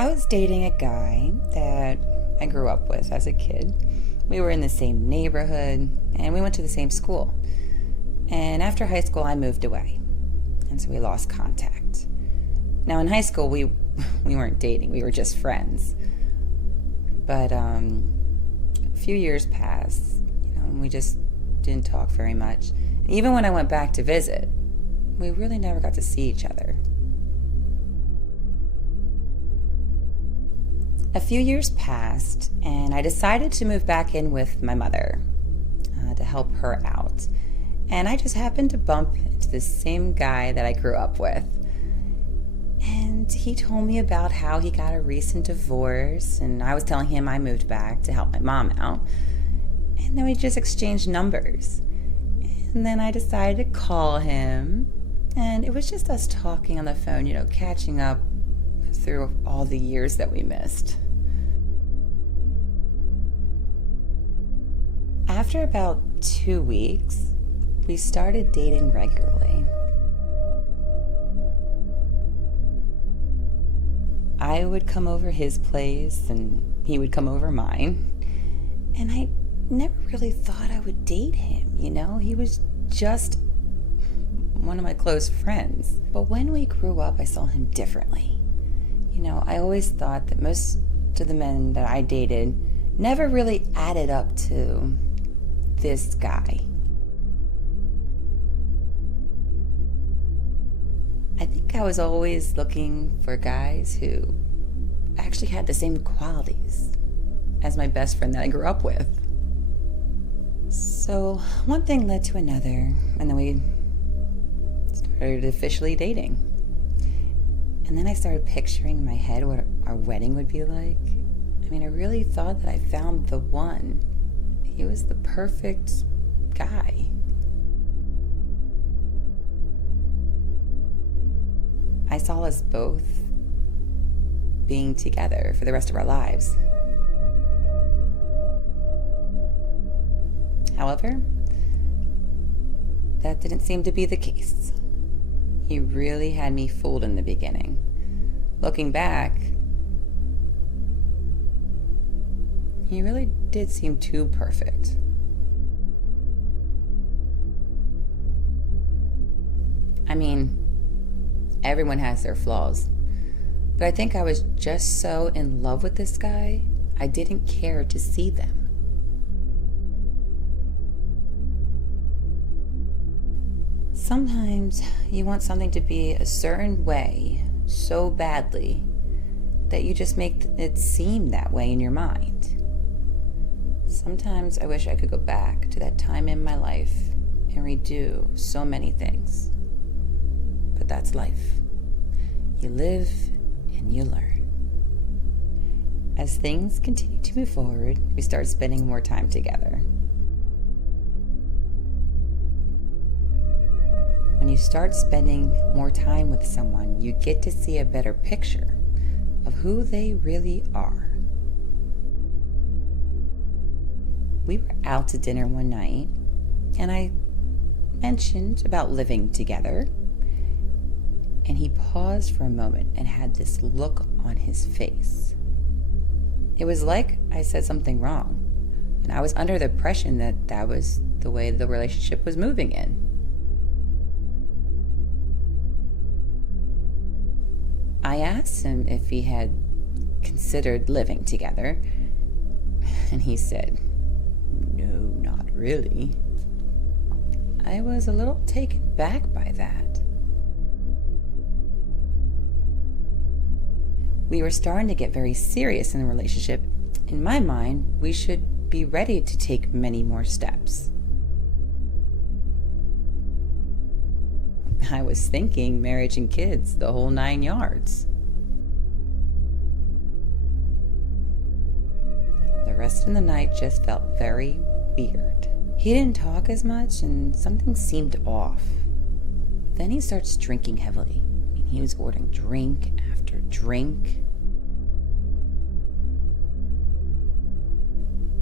I was dating a guy that I grew up with as a kid. We were in the same neighborhood and we went to the same school. And after high school, I moved away. And so we lost contact. Now in high school, we weren't dating, we were just friends. But a few years passed, and we just didn't talk very much. Even when I went back to visit, we really never got to see each other. A few years passed, and I decided to move back in with my mother to help her out. And I just happened to bump into the same guy that I grew up with. And he told me about how he got a recent divorce, and I was telling him I moved back to help my mom out. And then we just exchanged numbers. And then I decided to call him, and it was just us talking on the phone, catching up through all the years that we missed. After about 2 weeks, we started dating regularly. I would come over his place and he would come over mine. And I never really thought I would date him, He was just one of my close friends. But when we grew up, I saw him differently. I always thought that most of the men that I dated never really added up to this guy. I think I was always looking for guys who actually had the same qualities as my best friend that I grew up with. So one thing led to another, and then we started officially dating. And then I started picturing in my head what our wedding would be like. I really thought that I found the one. He was the perfect guy. I saw us both being together for the rest of our lives. However, that didn't seem to be the case. He really had me fooled in the beginning. Looking back, he really did seem too perfect. Everyone has their flaws, but I think I was just so in love with this guy, I didn't care to see them. Sometimes you want something to be a certain way so badly that you just make it seem that way in your mind. Sometimes I wish I could go back to that time in my life and redo so many things. But that's life. You live and you learn. As things continue to move forward, we start spending more time together. When you start spending more time with someone, you get to see a better picture of who they really are. We were out to dinner one night, and I mentioned about living together. And he paused for a moment and had this look on his face. It was like I said something wrong, and I was under the impression that that was the way the relationship was moving in. I asked him if he had considered living together, and he said, "No, not really." I was a little taken back by that. We were starting to get very serious in the relationship. In my mind, we should be ready to take many more steps. I was thinking marriage and kids, the whole 9 yards. The rest of the night just felt very weird. He didn't talk as much and something seemed off. Then he starts drinking heavily. He was ordering drink after drink.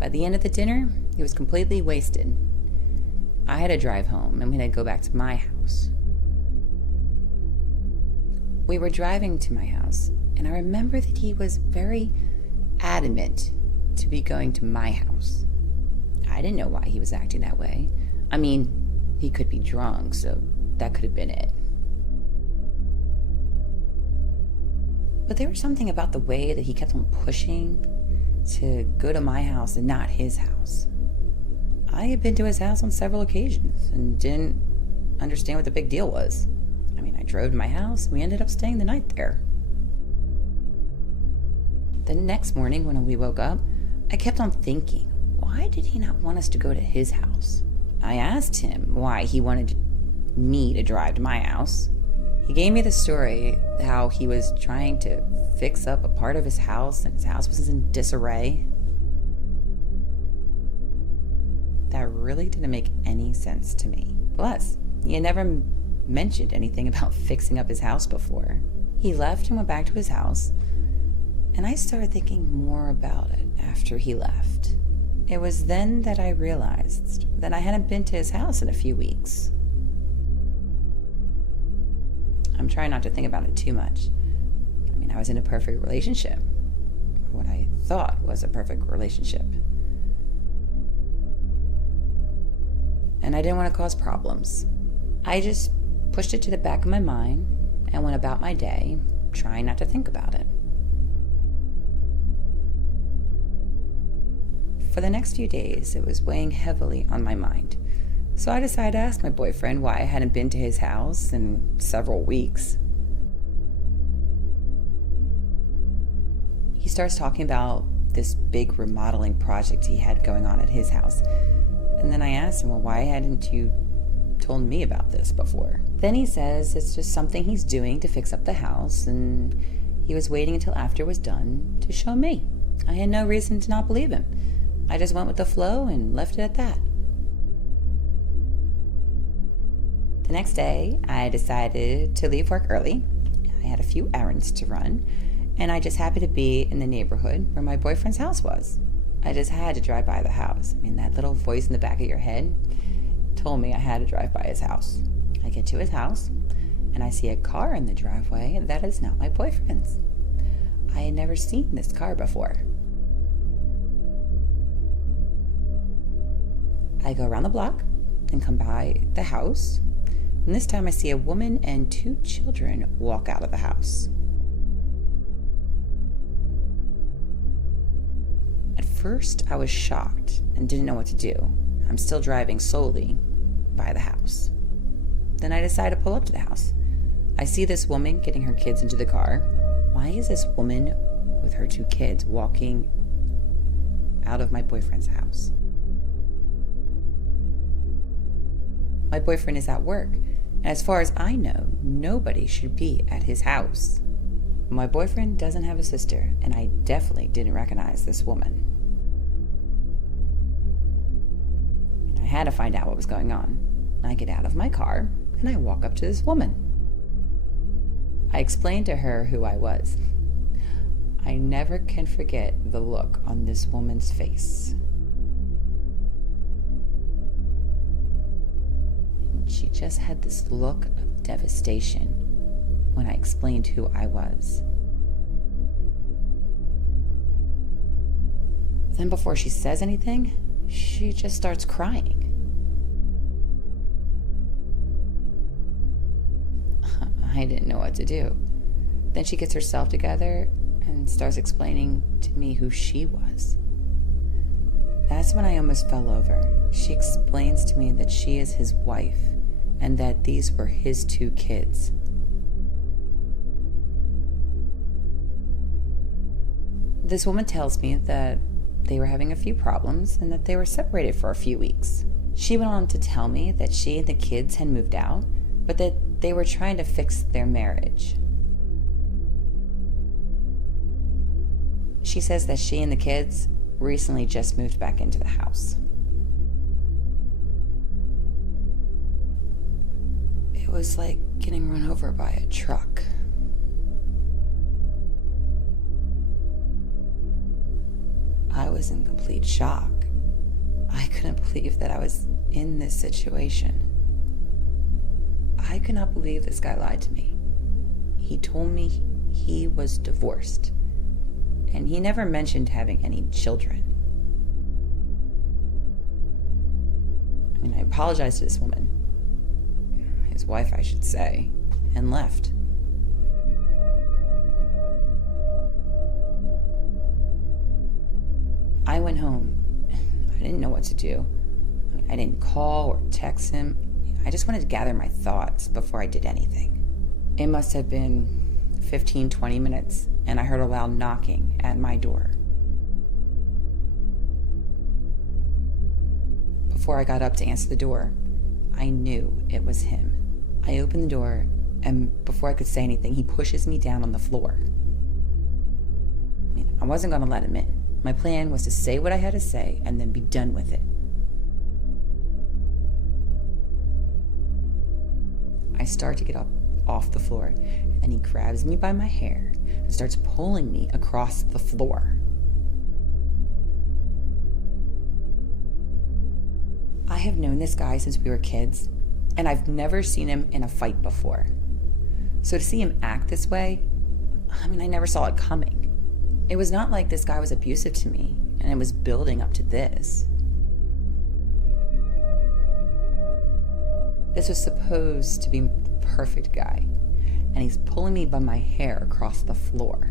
By the end of the dinner, he was completely wasted. I had to drive home and we had to go back to my house. We were driving to my house, and I remember that he was very adamant to be going to my house. I didn't know why he was acting that way. I mean, he could be drunk, so that could have been it. But there was something about the way that he kept on pushing to go to my house and not his house. I had been to his house on several occasions and didn't understand what the big deal was. I mean, I drove to my house and we ended up staying the night there. The next morning when we woke up, I kept on thinking, why did he not want us to go to his house? I asked him why he wanted me to drive to my house. He gave me the story how he was trying to fix up a part of his house and his house was in disarray. That really didn't make any sense to me. Plus, he had never mentioned anything about fixing up his house before. He left and went back to his house, and I started thinking more about it after he left. It was then that I realized that I hadn't been to his house in a few weeks. I'm trying not to think about it too much. I mean, I was in a perfect relationship. What I thought was a perfect relationship. And I didn't want to cause problems. I just pushed it to the back of my mind and went about my day, trying not to think about it. For the next few days, it was weighing heavily on my mind. So I decided to ask my boyfriend why I hadn't been to his house in several weeks. He starts talking about this big remodeling project he had going on at his house. And then I asked him, well, why hadn't you told me about this before? Then he says it's just something he's doing to fix up the house, and he was waiting until after it was done to show me. I had no reason to not believe him. I just went with the flow and left it at that. The next day, I decided to leave work early. I had a few errands to run, and I just happened to be in the neighborhood where my boyfriend's house was. I just had to drive by the house. I mean, that little voice in the back of your head told me I had to drive by his house. I get to his house, and I see a car in the driveway that is not my boyfriend's. I had never seen this car before. I go around the block and come by the house, and this time I see a woman and 2 children walk out of the house. At first, I was shocked and didn't know what to do. I'm still driving slowly by the house. Then I decide to pull up to the house. I see this woman getting her kids into the car. Why is this woman with her 2 kids walking out of my boyfriend's house? My boyfriend is at work, and as far as I know, nobody should be at his house. My boyfriend doesn't have a sister, and I definitely didn't recognize this woman. I had to find out what was going on. I get out of my car, and I walk up to this woman. I explained to her who I was. I never can forget the look on this woman's face. She just had this look of devastation when I explained who I was. Then before she says anything, she just starts crying. I didn't know what to do. Then she gets herself together and starts explaining to me who she was. That's when I almost fell over. She explains to me that she is his wife and that these were his 2 kids. This woman tells me that they were having a few problems and that they were separated for a few weeks. She went on to tell me that she and the kids had moved out, but that they were trying to fix their marriage. She says that she and the kids recently just moved back into the house. It was like getting run over by a truck. I was in complete shock. I couldn't believe that I was in this situation. I could not believe this guy lied to me. He he told me he was divorced, and he never mentioned having any children. I apologized to this woman, his wife, I should say, and left. I went home. I didn't know what to do. I didn't call or text him. I just wanted to gather my thoughts before I did anything. It must have been 15, 20 minutes, and I heard a loud knocking at my door. Before I got up to answer the door, I knew it was him. I opened the door, and before I could say anything, he pushes me down on the floor. I wasn't going to let him in. My plan was to say what I had to say and then be done with it. I start to get up off the floor, and then he grabs me by my hair and starts pulling me across the floor. I have known this guy since we were kids, and I've never seen him in a fight before. So to see him act this way, I never saw it coming. It was not like this guy was abusive to me, and it was building up to this. This was supposed to be the perfect guy, and he's pulling me by my hair across the floor.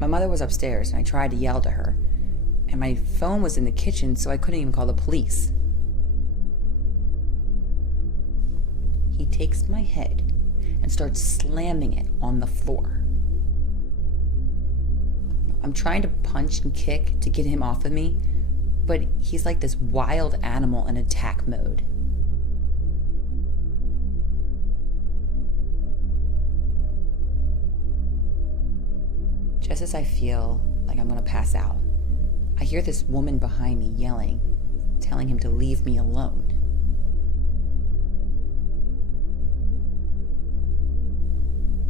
My mother was upstairs, and I tried to yell to her, and my phone was in the kitchen, so I couldn't even call the police. He takes my head and starts slamming it on the floor. I'm trying to punch and kick to get him off of me, but he's like this wild animal in attack mode. Just as I feel like I'm gonna pass out, I hear this woman behind me yelling, telling him to leave me alone.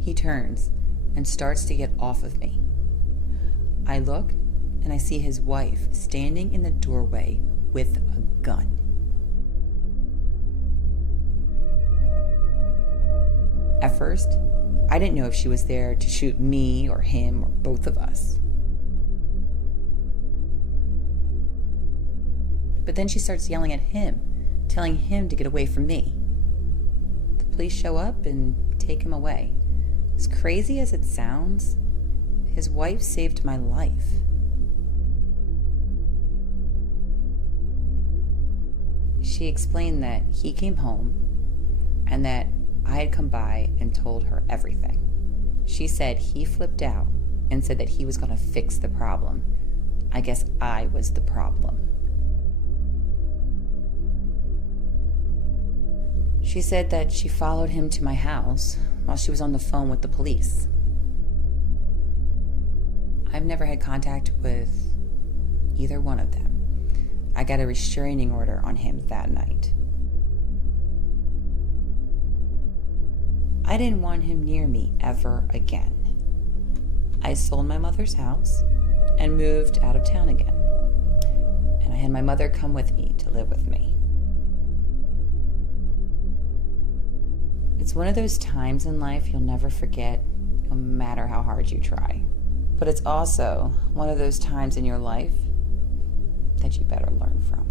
He turns and starts to get off of me. I look and I see his wife standing in the doorway with a gun. At first, I didn't know if she was there to shoot me or him or both of us. But then she starts yelling at him, telling him to get away from me. The police show up and take him away. As crazy as it sounds, his wife saved my life. She explained that he came home and that I had come by and told her everything. She said he flipped out and said that he was going to fix the problem. I guess I was the problem. She said that she followed him to my house while she was on the phone with the police. I've never had contact with either one of them. I got a restraining order on him that night. I didn't want him near me ever again. I sold my mother's house and moved out of town again. And I had my mother come with me to live with me. It's one of those times in life you'll never forget, no matter how hard you try. But it's also one of those times in your life that you better learn from.